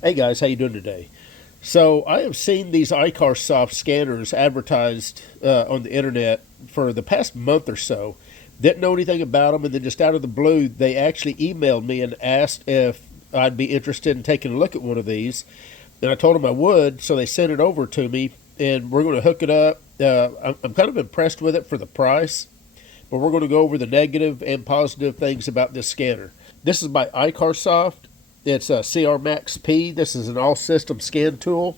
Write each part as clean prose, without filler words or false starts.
Hey guys, how you doing today? So I have seen these iCarsoft scanners advertised on the internet for the past month or so. Didn't know anything about them, and then just out of the blue, they actually emailed me and asked if I'd be interested in taking a look at one of these. And I told them I would, so they sent it over to me, and we're going to hook it up. I'm kind of impressed with it for the price, but we're going to go over the negative and positive things about this scanner. This is by iCarsoft. It's a CR Max P. This is an all-system scan tool.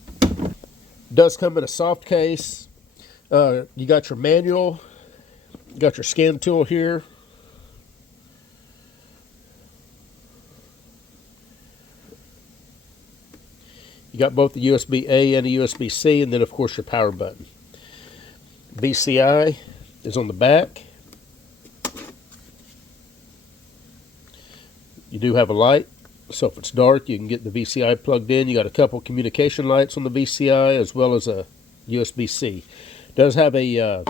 Does come in a soft case. You got your manual. You got your scan tool here. You got both the USB-A and a USB-C, and then of course your power button. VCI is on the back. You do have a light, so if it's dark, you can get the VCI plugged in. You got a couple communication lights on the VCI as well as a USB-C. Does have a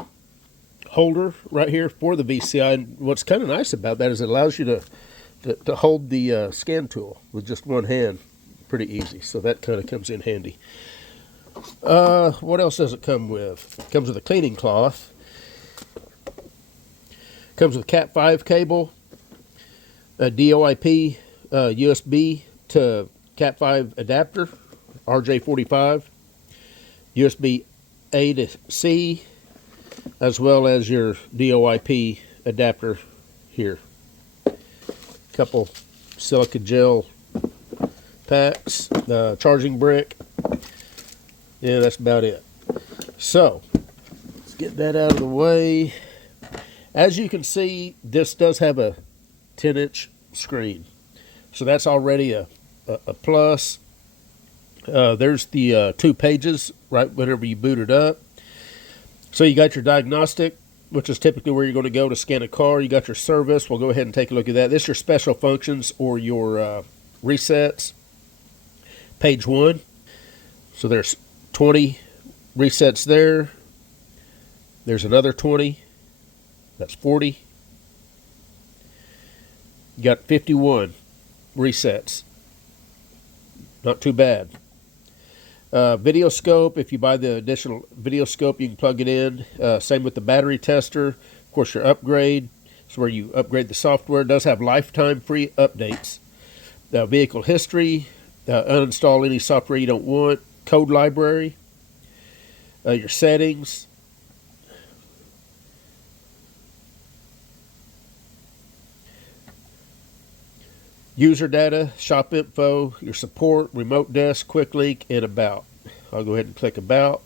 holder right here for the VCI. And what's kind of nice about that is it allows you to hold the scan tool with just one hand. Pretty easy, so that kind of comes in handy. What else does it come with? It comes with a cleaning cloth. Comes with a Cat 5 cable, a DOIP USB to Cat 5 adapter, RJ45, USB A to C, as well as your DOIP adapter here. Couple silica gel packs, charging brick. Yeah, that's about it. So, let's get that out of the way. As you can see, this does have a 10-inch screen. So that's already a plus. There's the 2 pages right whenever you boot it up. So you got your diagnostic, which is typically where you're going to go to scan a car. You got your service. We'll go ahead and take a look at that. This is your special functions or your resets. Page 1. So there's 20 resets there. There's another 20. That's 40. You got 51 resets. Not too bad. Video scope, if you buy the additional video scope, you can plug it in. Same with the battery tester. Of course, your upgrade is where you upgrade the software. It does have lifetime free updates. Vehicle history, uninstall any software you don't want. Code library, your settings. User data, shop info, your support, remote desk, quick link, and about. I'll go ahead and click about.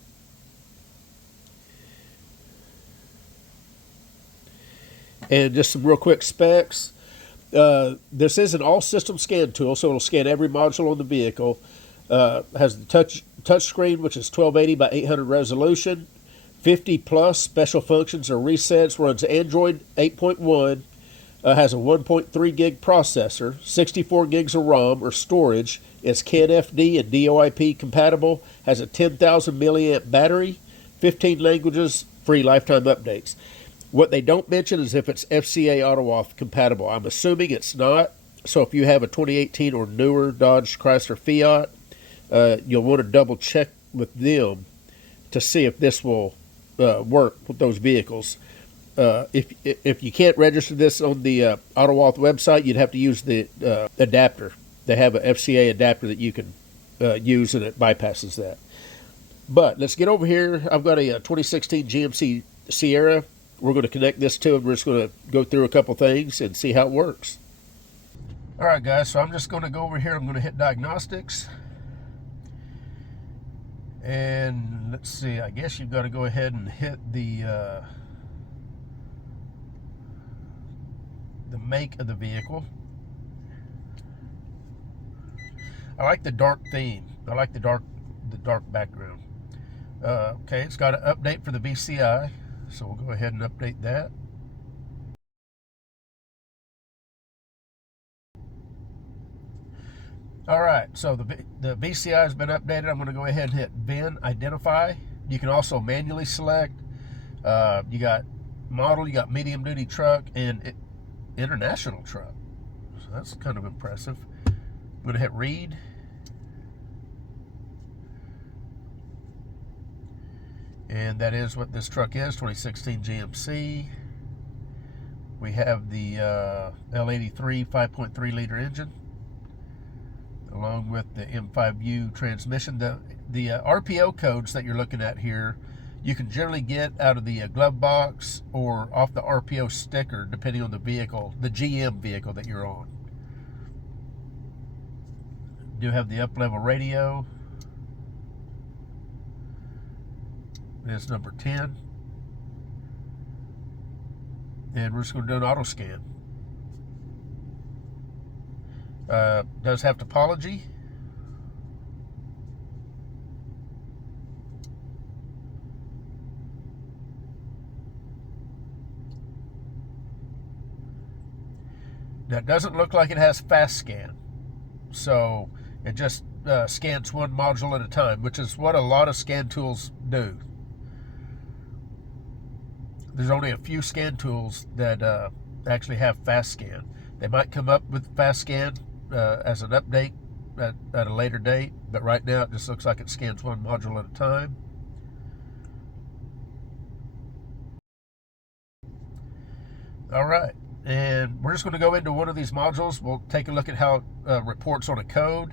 And just some real quick specs. This is an all-system scan tool, so it'll scan every module on the vehicle. Has the touch screen, which is 1280 by 800 resolution. 50 plus special functions or resets. Runs Android 8.1. Has a 1.3 gig processor, 64 gigs of ROM or storage, is CAN FD and DOIP compatible, has a 10,000 milliamp battery, 15 languages, free lifetime updates. What they don't mention is if it's FCA auto-auth compatible. I'm assuming it's not, so if you have a 2018 or newer Dodge Chrysler Fiat, you'll want to double check with them to see if this will work with those vehicles. If you can't register this on the AutoAuth website, you'd have to use the adapter. They have an FCA adapter that you can use, and it bypasses that. But let's get over here. I've got a 2016 GMC Sierra. We're going to connect this to it. We're just going to go through a couple things and see how it works. All right, guys, so I'm just going to go over here. I'm going to hit diagnostics. And let's see, I guess you've got to go ahead and hit the make of the vehicle. I like the dark theme. I like the dark background. Okay, it's got an update for the VCI, so we'll go ahead and update that. All right, so the VCI has been updated. I'm going to go ahead and hit VIN identify. You can also manually select. You got model, you got medium duty truck, and international truck. So that's kind of impressive. I'm going to hit read. And that is what this truck is, 2016 GMC. We have the L83 5.3 liter engine, along with the M5U transmission. The RPO codes that you're looking at here, you can generally get out of the glove box or off the RPO sticker, depending on the vehicle, the GM vehicle that you're on. Do have the up-level radio. It's number 10. And we're just going to do an auto scan. Does have topology. Now it doesn't look like it has fast scan. So it just scans one module at a time, which is what a lot of scan tools do. There's only a few scan tools that actually have fast scan. They might come up with fast scan as an update at a later date, but right now it just looks like it scans one module at a time. All right, and we're just going to go into one of these modules. We'll take a look at how it reports on a code.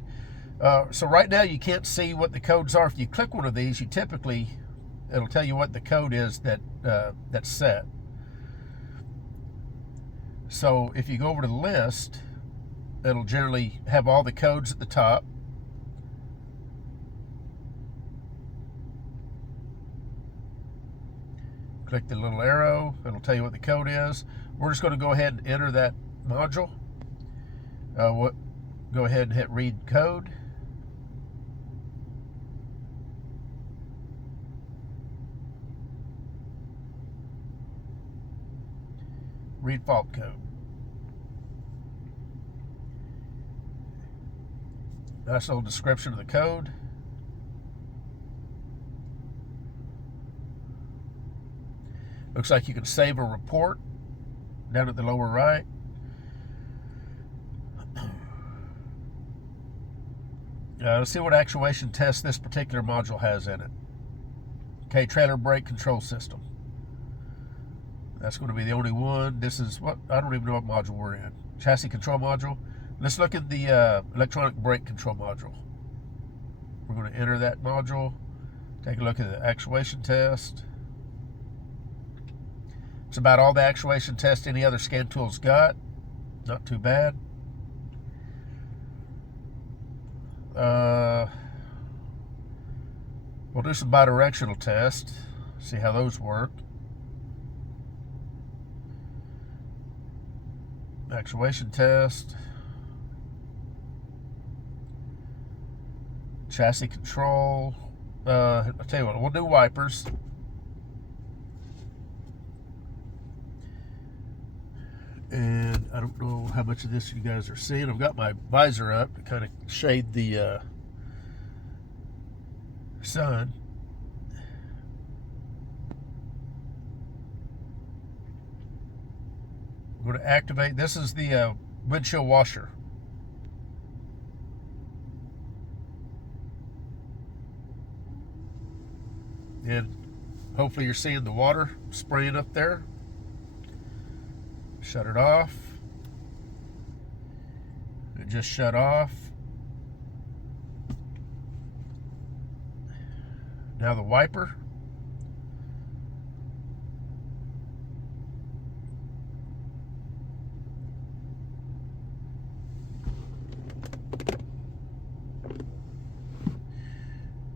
So right now you can't see what the codes are. If you click one of these, you typically, it'll tell you what the code is that's set. So if you go over to the list, it'll generally have all the codes at the top. Click the little arrow, it'll tell you what the code is. We're just going to go ahead and enter that module. Go ahead and hit read code. Read fault code. Nice little description of the code. Looks like you can save a report down at the lower right. Let's see what actuation test this particular module has in it. Okay, trailer brake control system. That's going to be the only one. This is what, I don't even know what module we're in. Chassis control module. Let's look at the electronic brake control module. We're going to enter that module. Take a look at the actuation test. It's about all the actuation test any other scan tool's got. Not too bad. We'll do some bi-directional tests. See how those work. Actuation test. Chassis control. I'll tell you what, we'll do wipers. And I don't know how much of this you guys are seeing. I've got my visor up to kind of shade the sun. We're going to activate. This is the windshield washer. And hopefully you're seeing the water spraying up there. Shut it off. It just shut off. Now the wiper.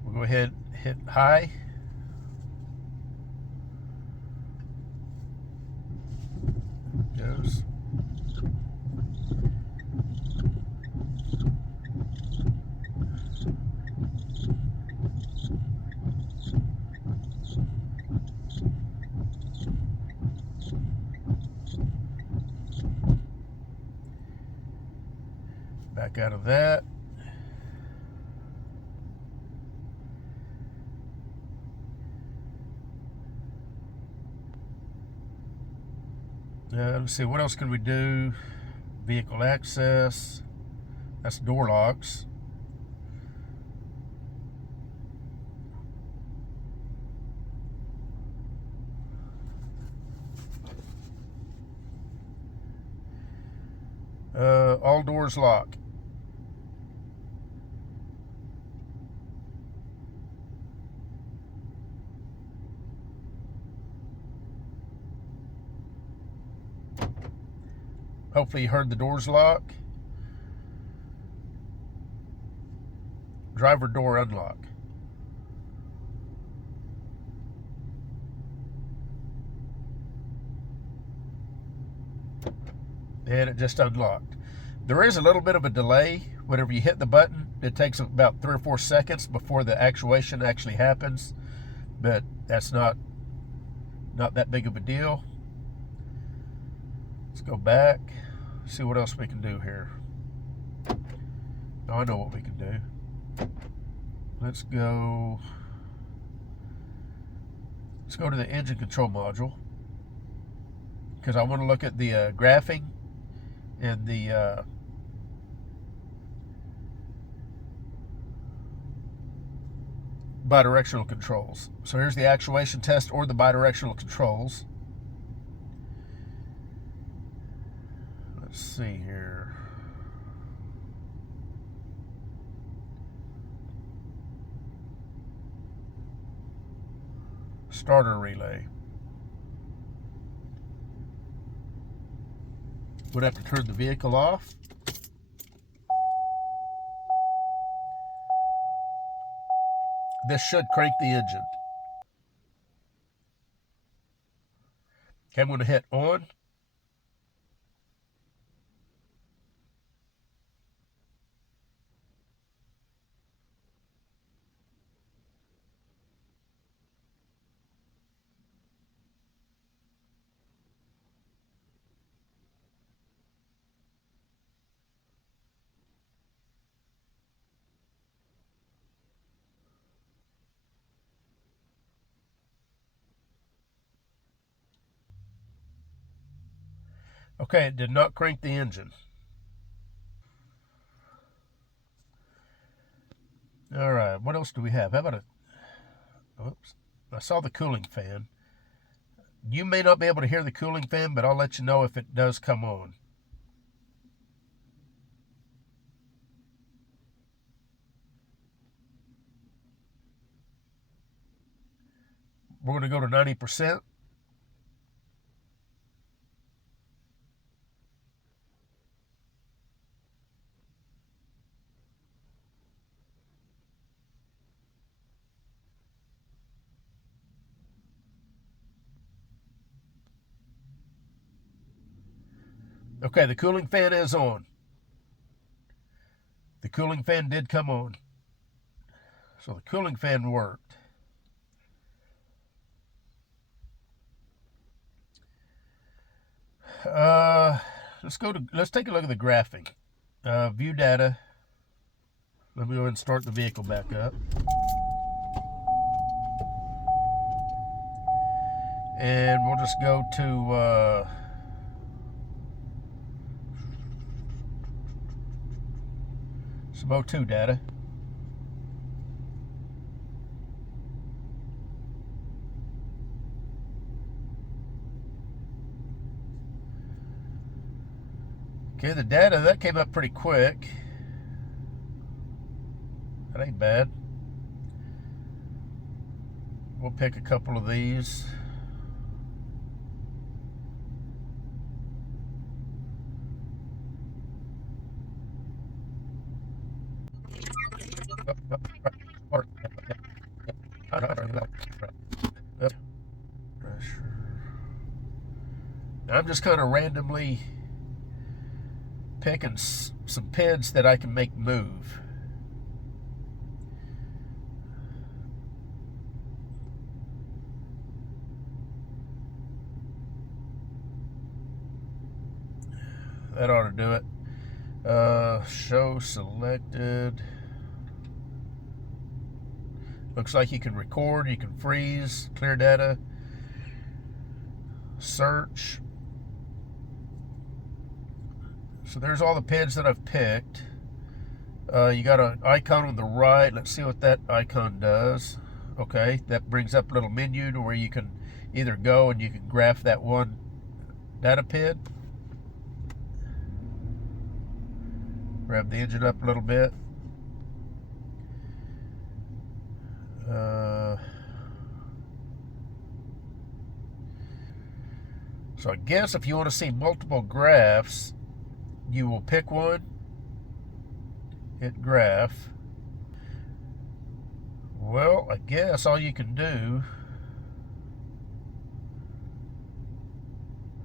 We'll go ahead and hit high. Goes. Back out of that. Let's see, what else can we do? Vehicle access. That's door locks. All doors lock. Hopefully you heard the doors lock. Driver door unlock. And it just unlocked. There is a little bit of a delay. Whenever you hit the button, it takes about 3 or 4 seconds before the actuation actually happens. But that's not that big of a deal. Let's go back, see what else we can do here. Oh, I know what we can do. Let's go to the engine control module, because I want to look at the graphing and the bidirectional controls. So here's the actuation test or the bidirectional controls. Let's see here. Starter relay. Would have to turn the vehicle off. This should crank the engine. Okay, I'm going to hit on. Okay, it did not crank the engine. All right, what else do we have? How about oops, I saw the cooling fan. You may not be able to hear the cooling fan, but I'll let you know if it does come on. We're going to go to 90%. Okay, the cooling fan is on. The cooling fan did come on. So the cooling fan worked. Let's take a look at the graphing. View data. Let me go ahead and start the vehicle back up. And we'll just go to some O2 data. Okay, the data, that came up pretty quick. That ain't bad. We'll pick a couple of these. I'm just kind of randomly picking some pins that I can make move. That ought to do it. Show selected. Looks like you can record, you can freeze, clear data, search. So there's all the pins that I've picked. You got an icon on the right. Let's see what that icon does. Okay, that brings up a little menu to where you can either go and you can graph that one data pin. Rev the engine up a little bit. So I guess if you want to see multiple graphs, you will pick one, hit graph. Well, I guess all you can do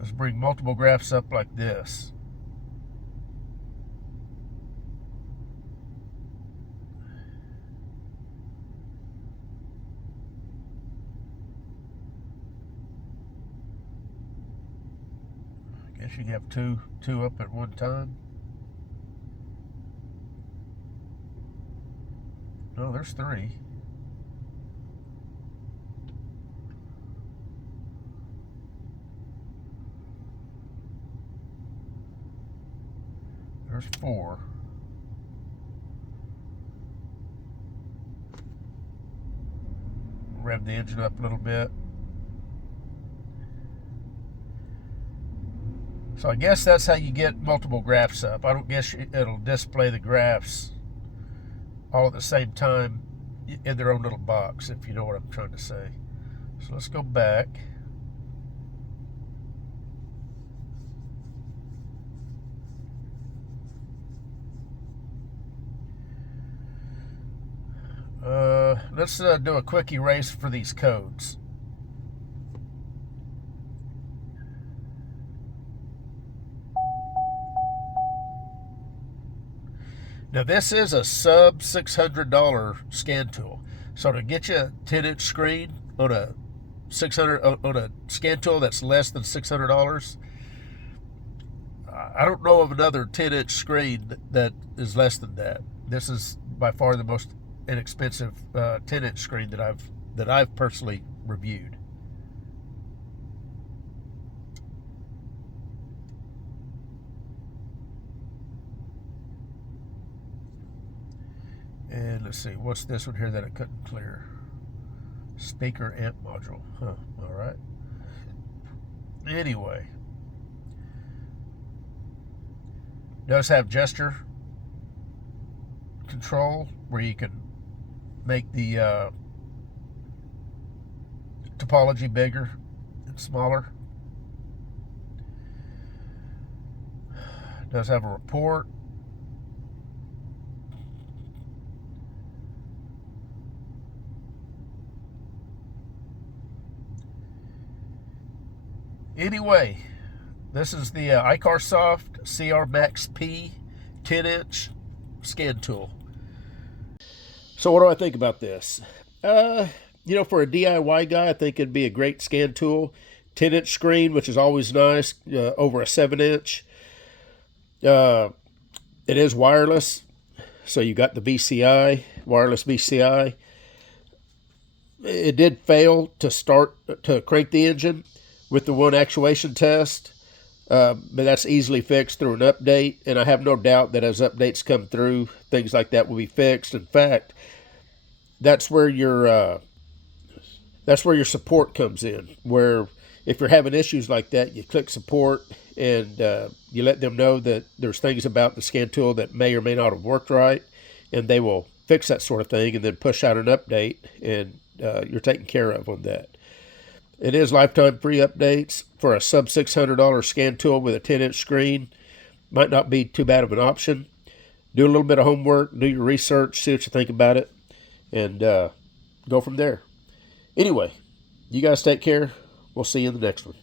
is bring multiple graphs up like this. I guess you can have two up at one time. No, there's three. There's four. Rev the engine up a little bit. So I guess that's how you get multiple graphs up. I don't guess it'll display the graphs all at the same time in their own little box, if you know what I'm trying to say. So let's go back. Let's do a quick erase for these codes. Now this is a sub $600 scan tool. So to get you a 10-inch screen on a scan tool that's less than $600, I don't know of another 10-inch screen that is less than that. This is by far the most inexpensive 10-inch screen that I've personally reviewed. And let's see, what's this one here that I couldn't clear? Speaker amp module. Huh, all right. Anyway. Does have gesture control where you can make the topology bigger and smaller. Does have a report. Anyway, this is the iCarsoft CR Max P 10-inch scan tool. So what do I think about this? You know, for a DIY guy, I think it'd be a great scan tool. 10-inch screen, which is always nice, over a 7-inch. It is wireless, so you got the VCI, wireless VCI. It did fail to crank the engine with the one actuation test, but that's easily fixed through an update, and I have no doubt that as updates come through, things like that will be fixed. In fact, that's where your support comes in, where if you're having issues like that, you click support and you let them know that there's things about the scan tool that may or may not have worked right, and they will fix that sort of thing and then push out an update, and you're taken care of on that. It is lifetime free updates for a sub $600 scan tool with a 10-inch screen. Might not be too bad of an option. Do a little bit of homework, do your research, see what you think about it, and go from there. Anyway, you guys take care. We'll see you in the next one.